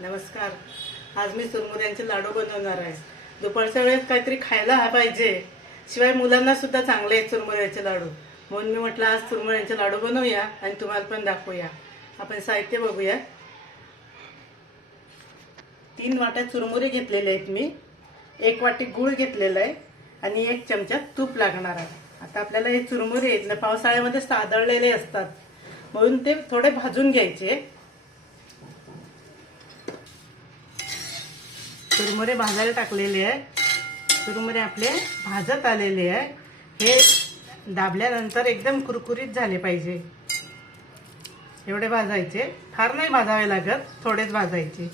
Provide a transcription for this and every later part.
नमस्कार. आज मी चुरमुऱ्यांचे लाडू बनवणार आहे. दुपारच्या वेळेस काहीतरी खायला हा पाहिजे. शिवाय मुलांना सुद्धा चांगले आहेत चुरमुऱ्याचे लाडू. म्हणून मी म्हटलं आज चुरमुऱ्यांचे लाडू बनवूया आणि तुम्हाला पण दाखवूया. आपण साहित्य बघूया. तीन वाट्या चुरमुरे घेतलेले आहेत मी. एक वाटी गूळ घेतलेला आहे आणि एक चमचा तूप लागणार आहे. आता आपल्याला हे चुरमुरे आहेत ना पावसाळ्यामध्ये सादळलेले असतात. म्हणून ते थोडे भाजून घ्यायचे. चुरमुरे भाजायला टाकलेले आहे. चुरमुरे आपले भाजत आलेले आहे. हे दाबल्यानंतर एकदम कुरकुरीत झाले पाहिजे. एवढे भाजायचे. फार नाही भाजावे लागत थोडेच भाजायचे.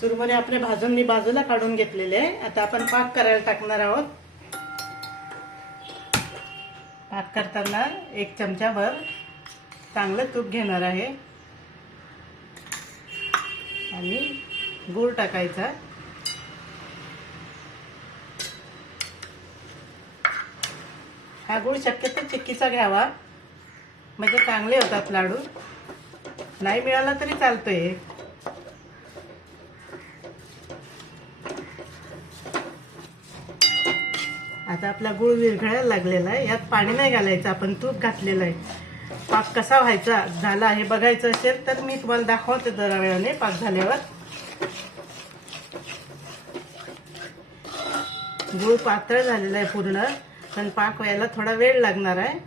चुरमुरे आपले भाजून मी बाजूला काढून घेतलेले आहे. आता आपण पाक करायला टाकणार आहोत. पाक करताना एक चमचाभर चांगलं तूप घेणार आहे. आणि गूळ टाकायचा. हा गूळ शक्यतो चिक्कीचा घ्यावा. म्हणजे चांगले होतात लाडू. नाही मिळाला तरी चालतोय. आता आपला गूळ विरघळायला लागलेला आहे. यात पाणी नाही घालायचं. आपण तूप घातलेलं आहे. पाक कसा व्हायचा झाला हे बघायचं असेल तर मी तुम्हाला दाखवते जरा वेळाने पाक झाल्यावर. गूळ पातळ झालेला आहे पूर्ण पण पाक व्हायला थोडा वेळ लागणार आहे.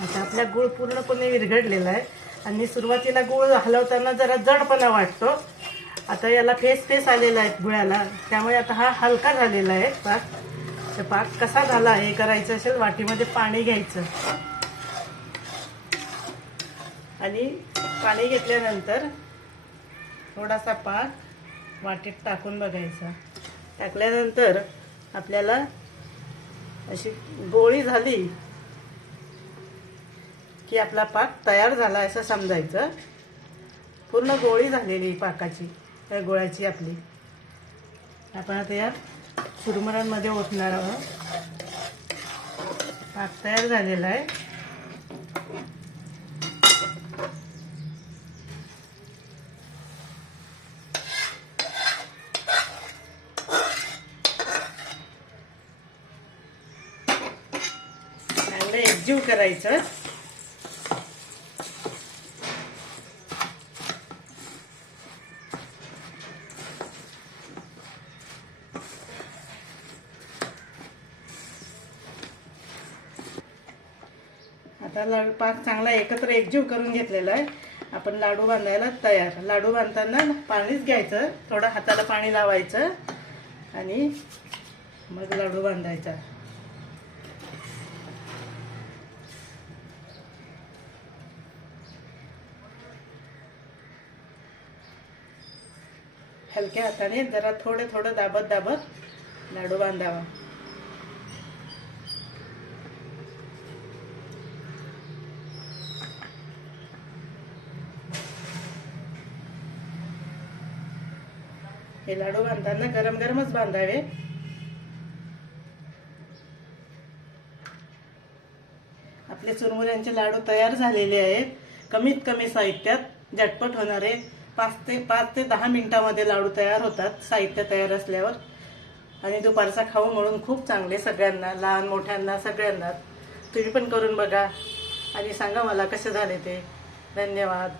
आता आपला गूळ पूर्णपणे विरघडलेला आहे आणि सुरुवातीला गूळ हलवताना जरा जडपणा वाटतो. आता याला फेस फेस आलेला आहे गुळ्याला त्यामुळे आता हा हलका झालेला आहे पाक. तर पाक कसा झाला हे करायचं असेल वाटीमध्ये पाणी घ्यायचं. आणि पाणी घेतल्यानंतर थोडासा पाक वाटीत टाकून बघायचा. टाकल्यानंतर आपल्याला अशी गोळी झाली की आपला पाक तयार झाला असं समजायचं. पूर्ण गोळी झालेली पाकाची. तर गोळ्याची आपली. आपण आता या सुरमरांमध्ये ओतणार आहोत. पाक तयार झालेला आहे. चांगलं एकजीव करायचं. आता लाडू पाक चांगला एकत्र एकजीव करून घेतलेला आहे. आपण लाडू बांधायला तयार. लाडू बांधताना पाणीच घ्यायचं. थोडं हाताला पाणी लावायचं. आणि मग लाडू बांधायचा. हलक्या हाताने जरा थोडं थोडं दाबत दाबत लाडू बांधावा. हे लाडू बांधताना गरम गरमच बांधावे. आपले चुरमुऱ्यांचे लाडू तयार झालेले आहेत. कमीत कमी साहित्यात झटपट होणारे पाच ते पाच ते दहा मिनिटामध्ये लाडू तयार होतात साहित्य तयार असल्यावर. आणि दुपारचा खाऊ म्हणून खूप चांगले सगळ्यांना लहान मोठ्यांना सगळ्यांना. तुम्ही पण करून बघा. आणि सांगा मला कसे झाले ते. धन्यवाद.